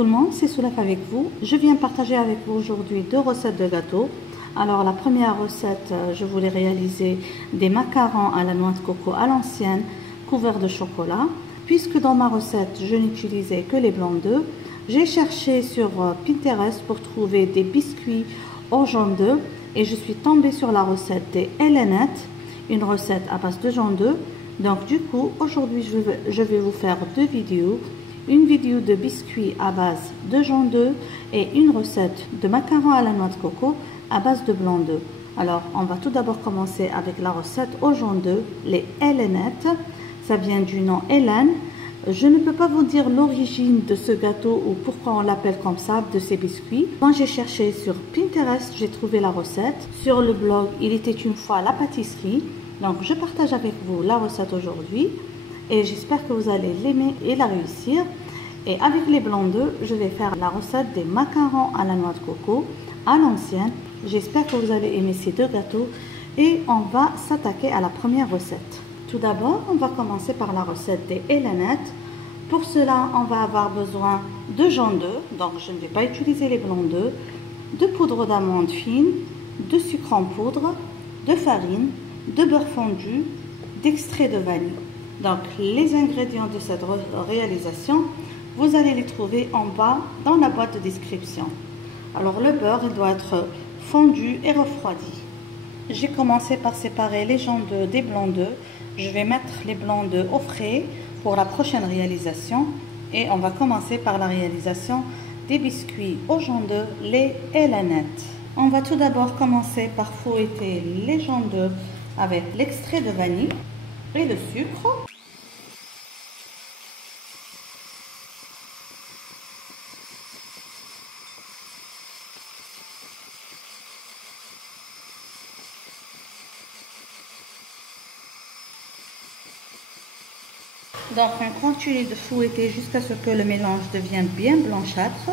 tout le monde, c'est Soulaf avec vous. Je viens partager avec vous aujourd'hui 2 recettes de gâteaux. Alors la première recette, je voulais réaliser des macarons à la noix de coco à l'ancienne, couverts de chocolat. Puisque dans ma recette, je n'utilisais que les blancs d'œufs, j'ai cherché sur Pinterest pour trouver des biscuits au jaune d'œuf et je suis tombée sur la recette des Helenettes, une recette à base de jaune d'œuf. Donc du coup, aujourd'hui, je vais vous faire 2 vidéos. Une vidéo de biscuits à base de jaune d'œuf et une recette de macarons à la noix de coco à base de blanc d'œuf. Alors, on va tout d'abord commencer avec la recette au jaune d'œuf, les Helenettes. Ça vient du nom Hélène. Je ne peux pas vous dire l'origine de ce gâteau ou pourquoi on l'appelle comme ça, de ces biscuits. Quand j'ai cherché sur Pinterest, j'ai trouvé la recette. Sur le blog, il était une fois la pâtisserie. Donc, je partage avec vous la recette aujourd'hui. Et j'espère que vous allez l'aimer et la réussir. Et avec les blancs d'œufs, je vais faire la recette des macarons à la noix de coco à l'ancienne. J'espère que vous allez aimer ces 2 gâteaux. Et on va s'attaquer à la première recette. Tout d'abord, on va commencer par la recette des Helenettes. Pour cela, on va avoir besoin de jaune d'œuf. Donc, je ne vais pas utiliser les blancs d'œufs. De poudre d'amande fine, de sucre en poudre, de farine, de beurre fondu, d'extrait de vanille. Donc, les ingrédients de cette réalisation, vous allez les trouver en bas dans la boîte de description. Alors, le beurre, il doit être fondu et refroidi. J'ai commencé par séparer les jaunes d'œufs des blancs d'œufs. Je vais mettre les blancs d'œufs au frais pour la prochaine réalisation. Et on va commencer par la réalisation des biscuits au jaune d'œuf, les Helenettes. On va tout d'abord commencer par fouetter les jaunes d'œufs avec l'extrait de vanille et le sucre. Donc on continue de fouetter jusqu'à ce que le mélange devienne bien blanchâtre.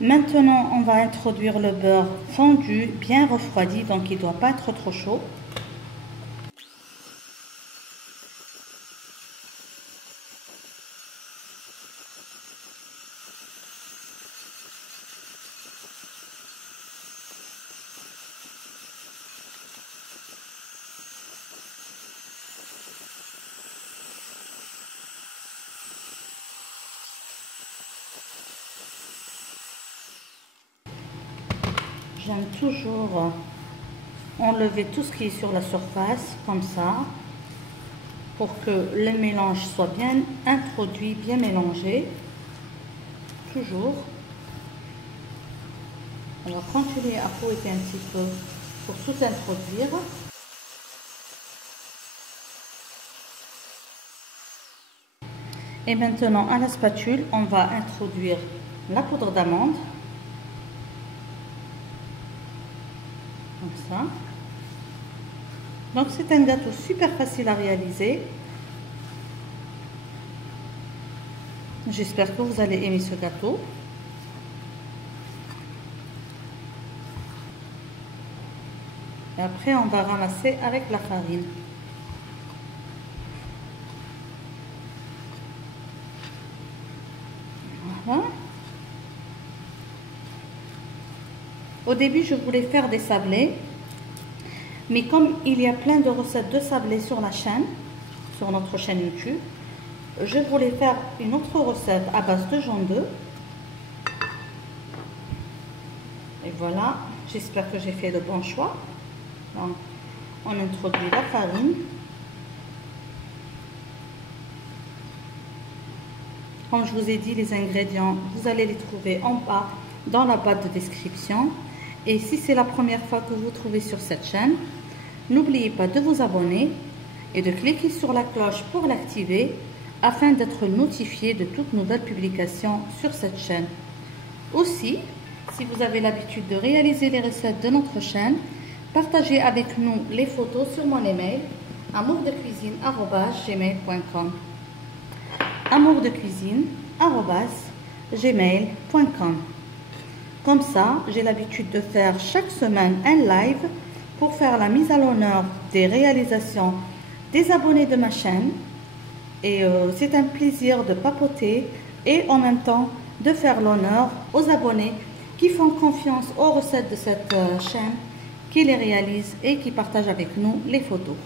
Maintenant, on va introduire le beurre fondu, bien refroidi, donc il ne doit pas être trop chaud. J'aime toujours enlever tout ce qui est sur la surface, comme ça, pour que le mélange soit bien introduit, bien mélangé. Toujours. On va continuer à fouetter un petit peu pour tout introduire. Et maintenant, à la spatule, on va introduire la poudre d'amande. Comme ça. Donc c'est un gâteau super facile à réaliser. J'espère que vous allez aimer ce gâteau. Et après on va ramasser avec la farine. Voilà. Au début, je voulais faire des sablés, mais comme il y a plein de recettes de sablés sur la chaîne, sur notre chaîne YouTube, je voulais faire une autre recette à base de jaune d'œuf. Et voilà, j'espère que j'ai fait le bon choix. Donc, on introduit la farine. Comme je vous ai dit, les ingrédients, vous allez les trouver en bas dans la boîte de description. Et si c'est la première fois que vous trouvez sur cette chaîne, n'oubliez pas de vous abonner et de cliquer sur la cloche pour l'activer afin d'être notifié de toute nouvelle publication sur cette chaîne. Aussi, si vous avez l'habitude de réaliser les recettes de notre chaîne, partagez avec nous les photos sur mon email amourdecuisine@gmail.com amourdecuisine@gmail.com. Comme ça, j'ai l'habitude de faire chaque semaine un live pour faire la mise à l'honneur des réalisations des abonnés de ma chaîne. Et c'est un plaisir de papoter et en même temps de faire l'honneur aux abonnés qui font confiance aux recettes de cette chaîne, qui les réalisent et qui partagent avec nous les photos.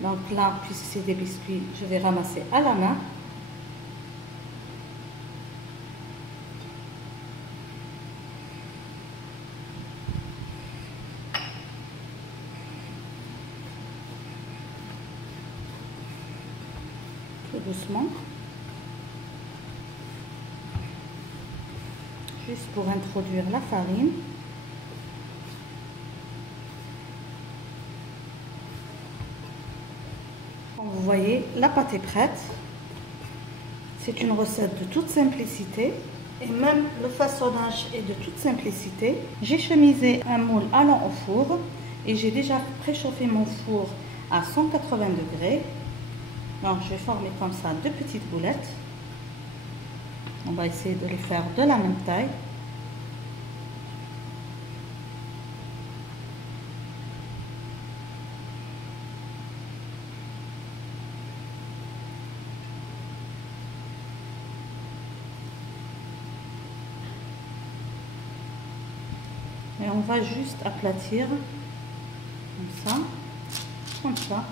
Donc là, puisque c'est des biscuits, je vais ramasser à la main. Tout doucement. Juste pour introduire la farine. Comme vous voyez, la pâte est prête. C'est une recette de toute simplicité et même le façonnage est de toute simplicité. J'ai chemisé un moule allant au four et j'ai déjà préchauffé mon four à 180 degrés. Donc je vais former comme ça deux petites boulettes. On va essayer de les faire de la même taille. Et on va juste aplatir comme ça, comme ça.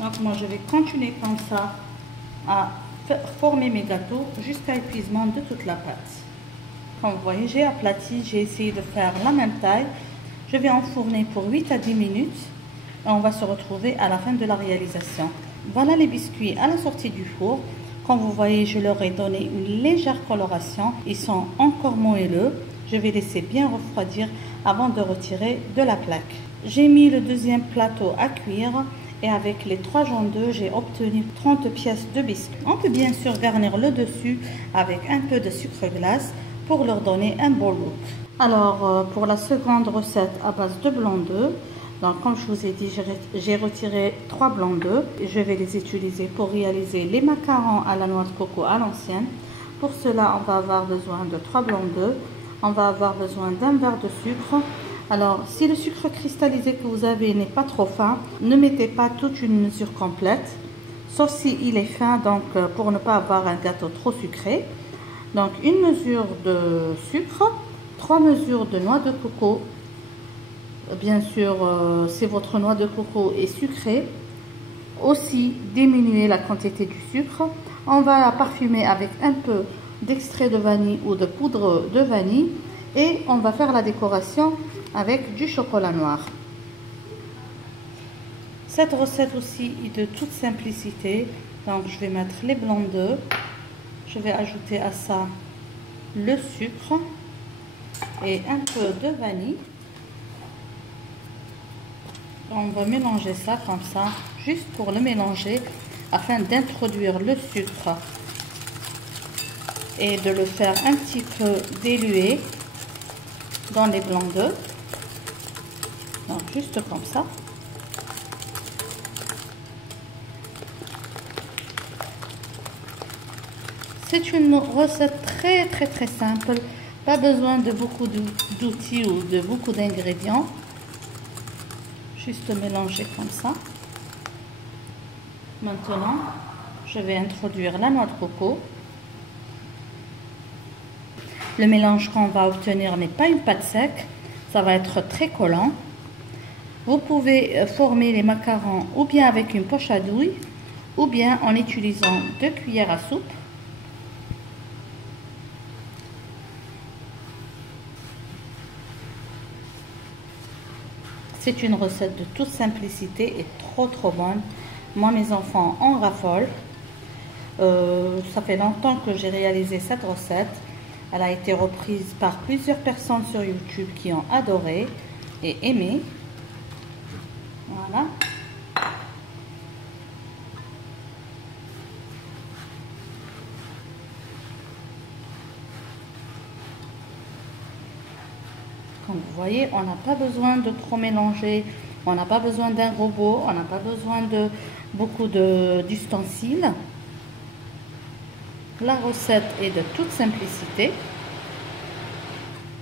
Donc moi je vais continuer comme ça à former mes gâteaux jusqu'à épuisement de toute la pâte. Comme vous voyez, j'ai aplati, j'ai essayé de faire la même taille. Je vais enfourner pour 8 à 10 minutes. Et on va se retrouver à la fin de la réalisation. Voilà les biscuits à la sortie du four. Comme vous voyez, je leur ai donné une légère coloration. Ils sont encore moelleux. Je vais laisser bien refroidir avant de retirer de la plaque. J'ai mis le deuxième plateau à cuire. Et avec les 3 jaunes d'œufs, j'ai obtenu 30 pièces de biscuits. On peut bien sûr garnir le dessus avec un peu de sucre glace pour leur donner un beau look. Alors, pour la seconde recette à base de blanc d'œuf, donc comme je vous ai dit, j'ai retiré 3 blancs d'œufs. Je vais les utiliser pour réaliser les macarons à la noix de coco à l'ancienne. Pour cela, on va avoir besoin de 3 blancs d'œufs. On va avoir besoin d'un verre de sucre. Alors, si le sucre cristallisé que vous avez n'est pas trop fin, ne mettez pas toute une mesure complète, sauf s'il est fin, donc pour ne pas avoir un gâteau trop sucré. Donc, une mesure de sucre, 3 mesures de noix de coco. Bien sûr, si votre noix de coco est sucrée, aussi diminuez la quantité du sucre. On va la parfumer avec un peu d'extrait de vanille ou de poudre de vanille et on va faire la décoration avec du chocolat noir. Cette recette aussi est de toute simplicité. Donc je vais mettre les blancs d'œufs. Je vais ajouter à ça le sucre et un peu de vanille. On va mélanger ça comme ça, juste pour le mélanger, afin d'introduire le sucre et de le faire un petit peu diluer dans les blancs d'œufs. Donc juste comme ça. C'est une recette très simple. Pas besoin de beaucoup d'outils ou de beaucoup d'ingrédients. Juste mélanger comme ça. Maintenant, je vais introduire la noix de coco. Le mélange qu'on va obtenir n'est pas une pâte sec, ça va être très collant. Vous pouvez former les macarons ou bien avec une poche à douille ou bien en utilisant 2 cuillères à soupe. C'est une recette de toute simplicité et trop bonne. Moi, mes enfants en raffolent. Ça fait longtemps que j'ai réalisé cette recette. Elle a été reprise par plusieurs personnes sur YouTube qui ont adoré et aimé. Voilà. Comme vous voyez, on n'a pas besoin de trop mélanger On n'a pas besoin d'un robot, on n'a pas besoin de beaucoup d'ustensiles. La recette est de toute simplicité.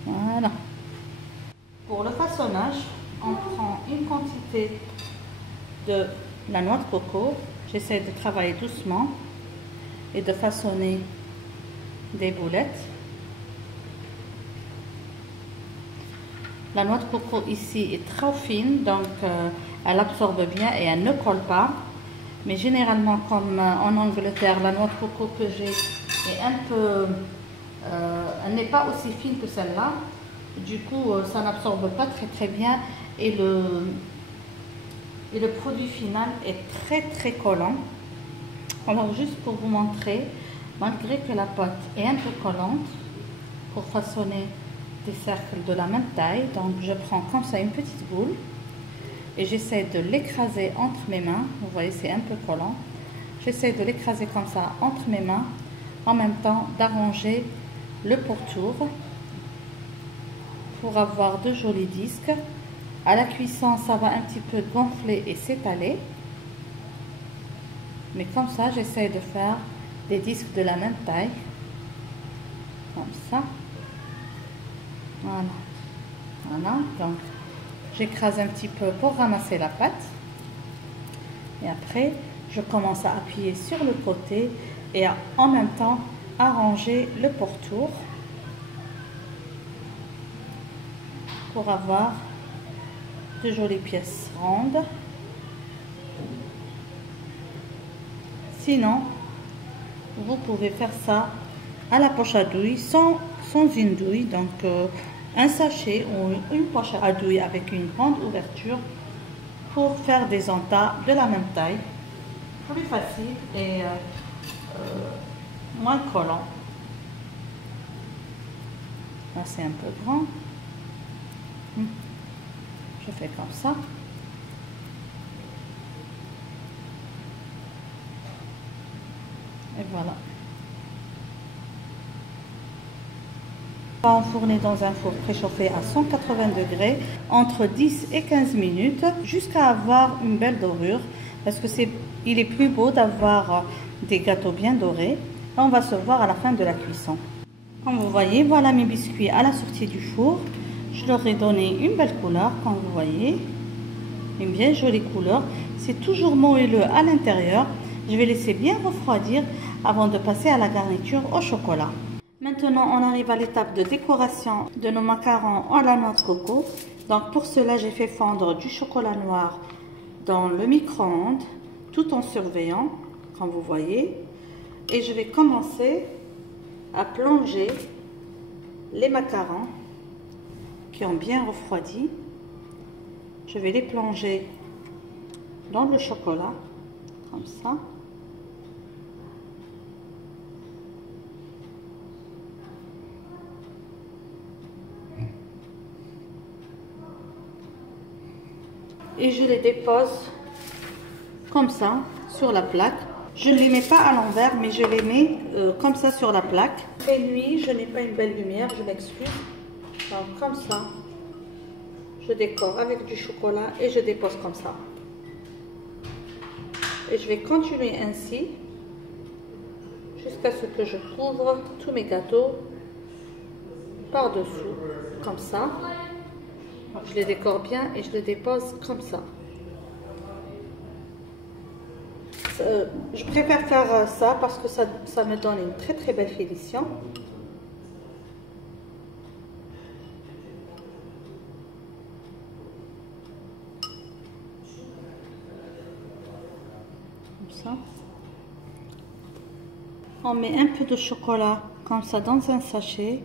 Voilà. Pour le façonnage, on prend une quantité de la noix de coco. J'essaie de travailler doucement et de façonner des boulettes. La noix de coco ici est trop fine, donc elle absorbe bien et elle ne colle pas. Mais généralement, comme en Angleterre, la noix de coco que j'ai est un peu... elle n'est pas aussi fine que celle-là. Du coup, ça n'absorbe pas très bien et le produit final est très collant. Alors, juste pour vous montrer, malgré que la pâte est un peu collante, pour façonner des cercles de la même taille, donc je prends comme ça une petite boule et j'essaie de l'écraser entre mes mains. Vous voyez, c'est un peu collant. J'essaie de l'écraser comme ça entre mes mains, en même temps d'arranger le pourtour pour avoir de jolis disques. À la cuisson, ça va un petit peu gonfler et s'étaler, mais comme ça, j'essaie de faire des disques de la même taille, comme ça. Voilà, donc j'écrase un petit peu pour ramasser la pâte et après je commence à appuyer sur le côté et en même temps arranger le pourtour pour avoir de jolies pièces rondes. Sinon, vous pouvez faire ça à la poche à douille sans une douille, donc un sachet ou une poche à douille avec une grande ouverture pour faire des entas de la même taille, plus facile et moins collant. Là c'est un peu grand, je fais comme ça. Et voilà. On va enfourner dans un four préchauffé à 180 degrés entre 10 et 15 minutes jusqu'à avoir une belle dorure, parce que il est plus beau d'avoir des gâteaux bien dorés. On va se voir à la fin de la cuisson. Comme vous voyez, voilà mes biscuits à la sortie du four. Je leur ai donné une belle couleur, comme vous voyez, une bien jolie couleur. C'est toujours moelleux à l'intérieur. Je vais laisser bien refroidir avant de passer à la garniture au chocolat. Maintenant, on arrive à l'étape de décoration de nos macarons à la noix de coco. Donc pour cela, j'ai fait fondre du chocolat noir dans le micro-ondes tout en surveillant, comme vous voyez. Et je vais commencer à plonger les macarons qui ont bien refroidi. Je vais les plonger dans le chocolat, comme ça. Et je les dépose comme ça sur la plaque. Je ne les mets pas à l'envers, mais je les mets comme ça sur la plaque. Et nuit, je n'ai pas une belle lumière, je m'excuse. Donc comme ça, je décore avec du chocolat et je dépose comme ça. Et je vais continuer ainsi jusqu'à ce que je couvre tous mes gâteaux par-dessous, comme ça. Donc, je les décore bien et je les dépose comme ça. Je préfère faire ça parce que ça me donne une très belle finition. Comme ça. On met un peu de chocolat comme ça dans un sachet.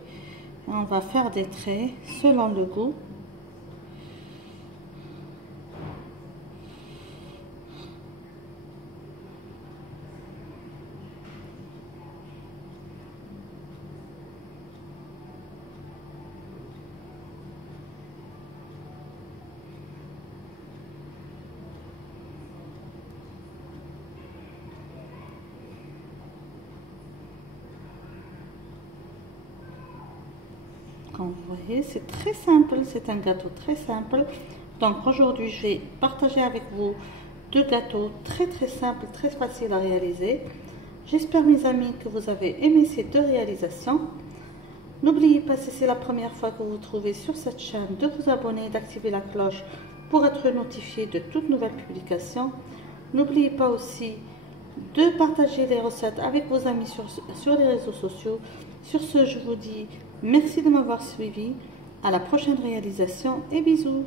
Et on va faire des traits selon le goût. Comme vous voyez, c'est très simple, c'est un gâteau très simple. Donc aujourd'hui, je vais partager avec vous deux gâteaux très simples, très faciles à réaliser. J'espère mes amis que vous avez aimé ces deux réalisations. N'oubliez pas, si c'est la première fois que vous vous trouvez sur cette chaîne, de vous abonner et d'activer la cloche pour être notifié de toutes nouvelles publications. N'oubliez pas aussi de partager les recettes avec vos amis sur les réseaux sociaux. Sur ce, je vous dis merci de m'avoir suivi. À la prochaine réalisation et bisous.